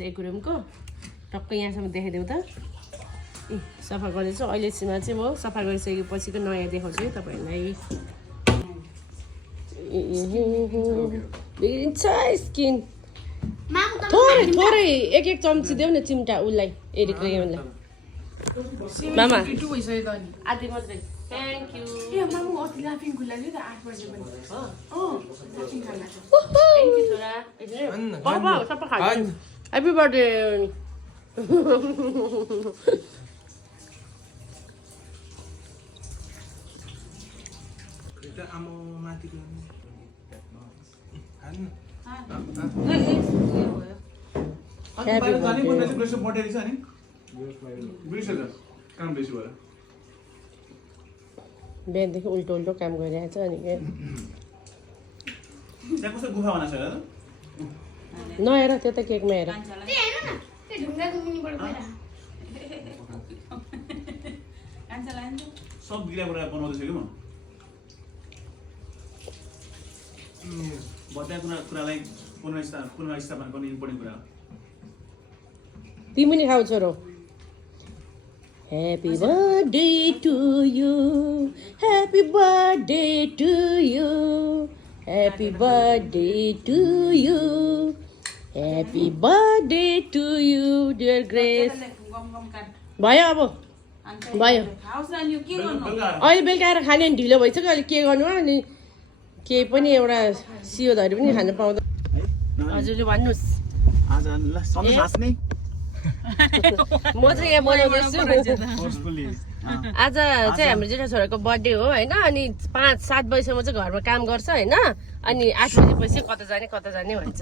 एक रुमको टक्क यहाँसम्म देखाइदेऊ त ए सफा गर्दैछु अहिलेसम्म चाहिँ म सफा गरिसकेपछिको नयाँ देखाउँछु तपाईँहरूलाई बिग्रिन्छ स्किन थोरै थोरै एक चम्ची देऊ न चिम्टा उसलाई एरिक रेगनलाई मामा आधी मात्रै थ्याङ्क यू ए मामु अति लाफिङ खुल्ला थियो त 8 बजे पनि हो लाफिङ खाना थ्याङ्क यू छोरा बाबा सबै खान्छ happy birthday Kita amo mati ko. Han. Happy birthday. बिहानदेखि उल्टो उल्टो काम गरिरहेको छ अनि नहेर त्यो त केकमा हेर सब गिरा कुरा बनाउँदैछ कि म बता कुरालाई पुनर्स्थापना गर्ने इम्पोर्टेन्ट कुरा हो तिमी नि खाऊ छोरो Happy birthday to you. Happy birthday to you. Happy birthday to you. Happy birthday to you, dear Grace. भयो अब भयो अहिले बेलुका आएर खाने नि ढिलो भइसक्यो अहिले के गर्नु अनि केही पनि एउटा सियोधरी पनि खान पाउँदैन हजुरले भन्नुहोस् आज सन्देश हाँस्ने म चाहिँ यहाँ बनाउँदैछु आज चाहिँ हाम्रो जेठा छोराको बर्थडे हो होइन अनि 5-7 बजीसम्म चाहिँ घरमा काम गर्छ होइन अनि 8 बजेपछि कता जाने भन्छ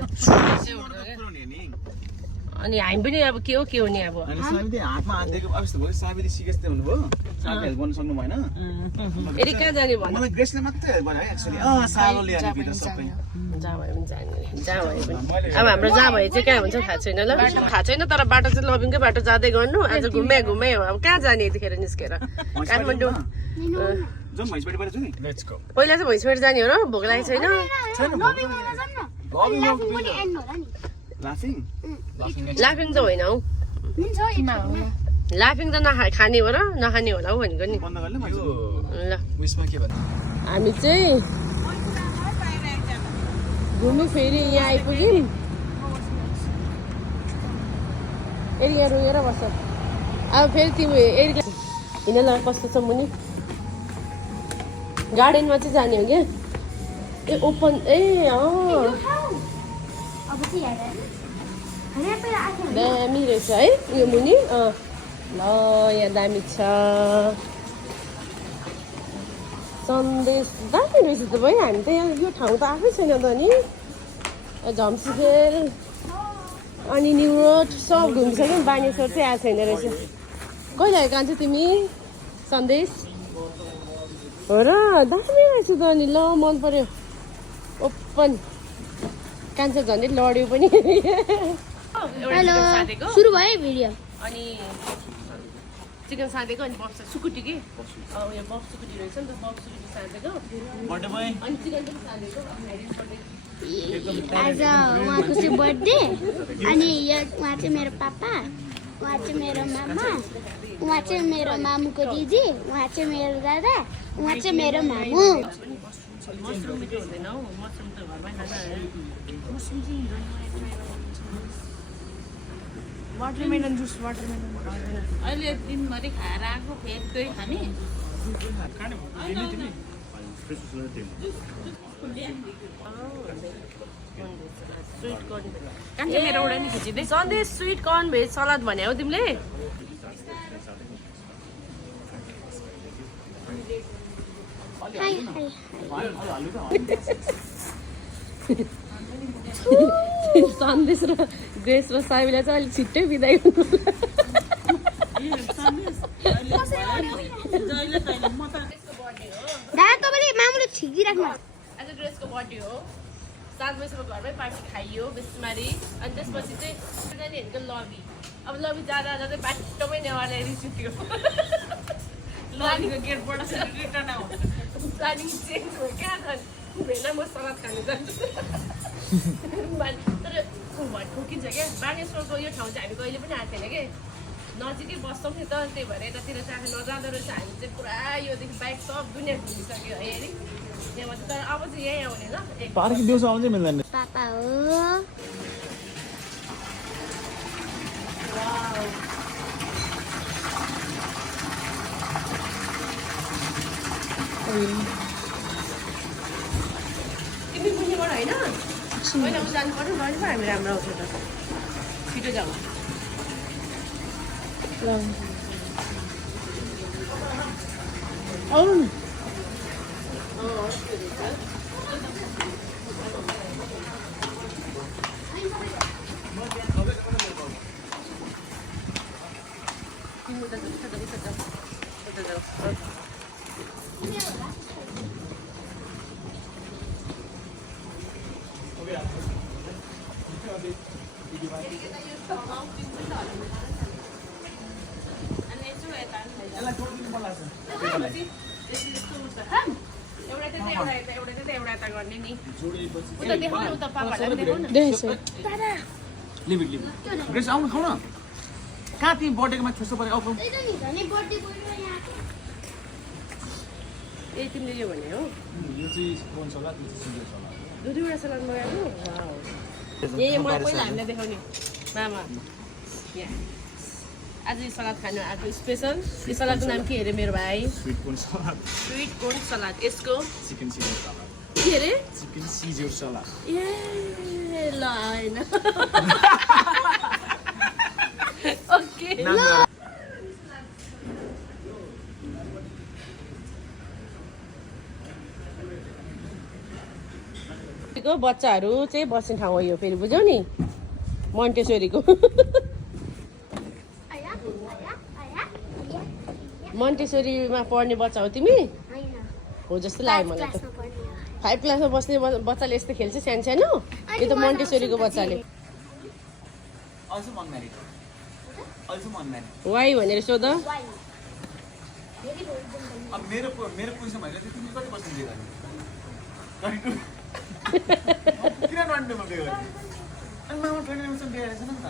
अनि हामी पनि अब के हो नि अब हातमा हात दिएको अवस्था भयो साबिदी सिकेस्ते हुनुभयो साबिदी हेल्प गर्न सक्नु भएन एरी कहाँ जाने भन्नु मलाई ग्रेसले मात्रै हेल्प गर्यो एक्चुअली सालोले अनि भित्र सबै जहाँ भयो भने जाने जहाँ भयो भने अब हाम्रो जहाँ भयो चाहिँ कहाँ हुन्छ थाहा छैन ल थाहा छैन तर बाटो चाहिँ लबिङकै बाटो जाँदै गर्नु आज घुमे हो अब कहाँ जाने यतिखेर निस्केर काठमाडौँ पहिला चाहिँ भैँसपेट जाने हो र भोक लागेको छैन लाफिङ त होइन हौ लाफिङ त खाने हो र नखाने होला हौ भनेको नि ल हामी चाहिँ घुमी फेरि यहाँ आइपुग्यौँ एरी यहाँ रोएर बस्छ अब फेरि तिमी एरी हिँड ल कस्तो छ मुनि गार्डनमा चाहिँ जाने हो क्या ए ओपन ए दामी रहेछ है यो मुनि ल यहाँ दामी छ सन्देश दामी रहेछ त भाइ हामी त यहाँ यो ठाउँ त आफै छैन त नि झम्सीखेल अनि न्यु रोड सब घुमिसक्यो बानेश्वर चाहिँ आएको छैन रहेछ कहिले कान्छ तिमी सन्देश हो र दामी रहेछ त अनि ल मन पर्यो ओपन कान्छ झन्डै लड्यो पनि हेलो सुरु भयो भिडियो अनि चिकन साँधेको अनि बक्स सुकुटी कि उयो बक्स सुकुटी रहेछ नि त बक्स सुकुटी साँधेको अनि चिकन पनि साँधेको आज उहाँको चाहिँ बर्थडे अनि उहाँ चाहिँ मेरो पापा उहाँ चाहिँ मेरो मामा उहाँ चाहिँ मेरो मामुको दिदी उहाँ चाहिँ मेरो दादा उहाँ चाहिँ मेरो मामु मसरुम मिठो हुँदैन हौ मसरुम त घरमै खाँदा वाटरमेलन जुस वाटरमेलन अहिले दिनभरि खाएर आएको फेरि त्यही खाने स्विट कर्न कान्छ मेरो एउटा नि खिचिँदै सन्देश स्विट कर्न भेज सलाद भने हो तिमीले सन्देश र ग्रेस र साइबीलाई चाहिँ अलिक छिट्टै बिदाई गर्नु आज ग्रेसको बर्थडे हो 7 बजीसम्म घरमै पार्टी खाइयो बेसमारी अनि त्यसपछि चाहिँ नानीहरूको लबी अब लबी जाँदा जाँदै बाटोमै नेवारले रिसियो लबीको गेटबाट रिटर्न आउँछ प्लानिङ चेन्ज भयो क्या भेना म सलाद खानु जान्छु तर ठोकिन्छ क्या बागेश्वरको यो ठाउँ चाहिँ हामी कहिले पनि आएको थिएन कि नजिकै बस्छौँ नि त त्यही भएर यतातिर चाहिँ नजाँदो रहेछ हामी चाहिँ पुरा योदेखि बाइक सब दुनियाँ घुमिसक्यो हेरी त्यहाँबाट तर अब चाहिँ यहीँ आउने ल पार्किङ दिउँसो आउनु चाहिँ मिल्दैन पापा हो तिमी बुझ्नेबाट होइन पहिला उ जानु पर्यो भने पो हामी राम्रो आउँछ त छिटो जाउँ एउटा गर्ने नि उता देखाउन उता पापाहरूलाई देखाउन लिमिट ग्रेस आउनु खाउ न कहाँ तिमी बर्थडेको माथि थुस्रो पऱ्यो आऊ ए तिमीले यो भने हो यो चाहिँ कोन सलाद यो चाहिँ सिङ्गल सलाद दुईवटा सलाद मगाएको ए मलाई पहिला हामीलाई देखाउने मामा यहाँ आज यो सलाद खानु आएको स्पेसल यो सलादको नाम के अरे मेरो भाइ स्वीट कोन सलाद स्विट कोर्न सलाद यसको चिकन सिजर सलाद के अरे चिकन सिजर सलाद ए ल होइन ओके बच्चाहरू चाहिँ बस्ने ठाउँ हो यो फेरि बुझ्यौ नि मन्टेसोरीको मन्टेसोरीमा पढ्ने बच्चा हो तिमी हो जस्तो लाग्यो मलाई त 5 क्लासमा बस्ने बच्चाले यस्तो खेल्छ सानो सानो यो त मन्टेसोरीको बच्चाले अल्सो अनम्यारिड वाइ भनेर सोध अब मेरो पोजिसन भएर चाहिँ तिमी कति बस्नु दिएर किन नआन्ने म दिएर अनि मामा 20 मिनटसम्म दिएर रहेछ नि त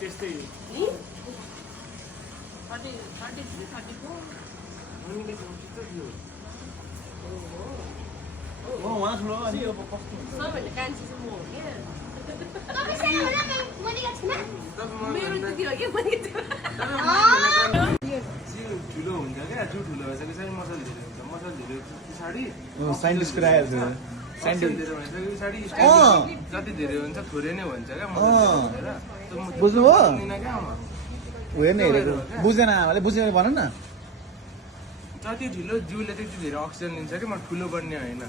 त्यस्तै उहाँ ठुलो अनि अब कस्तो सबैभन्दा कान्छी चाहिँ म हो क्या मेरो त्यति हो क्या मैले जिउ ठुलो हुन्छ क्या जिउ ठुलो भइसकेपछि चाहिँ मसल धेरै हुन्छ मसल धेरै पछाडि साइन्टिस्टको आएको थियो मसल धेरै भइसकेपछि पछाडि जति धेरै हुन्छ थोरै नै हुन्छ क्या बुझ्नुभयो क्या हो हेर्ने हेरेको बुझेन आमाले बुझ्यो भने भन न जति ढिलो जिउले त्यति धेरै अक्सिजन लिन्छ कि म ठुलो बन्ने होइन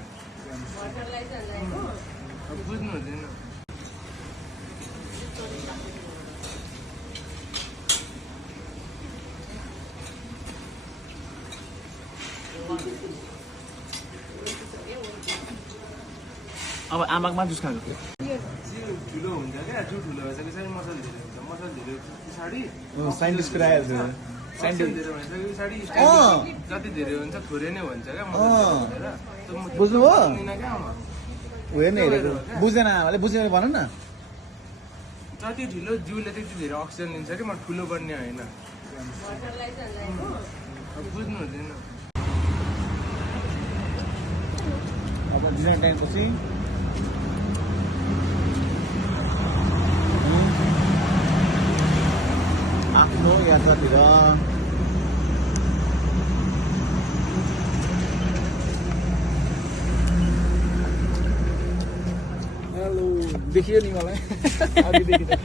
बुझ्नु हुँदैन अब आमाकोमा जुस खाएको थियो जिउ ठुलो हुन्छ क्या जिउ ठुलो भइसकेपछि चाहिँ मसल धेरै हुन्छ मसल धेरै पछाडि साइन्टिस्टको आएको थियो मसल धेरै भइसकेपछि पछाडि जति धेरै हुन्छ थोरै नै हुन्छ क्या बुझ्नुभयो क्या हो हेर्ने हेरेको बुझेन आमाले बुझ्यो भने भन न जति ढिलो जिउले त्यति धेरै अक्सिजन लिन्छ कि म ठुलो बन्ने होइन बुझ्नु हुँदैन अब डिनर टाइम पछि आफ्नो यात्रातिर हेलो देखियो नि मलाई अघि देखियो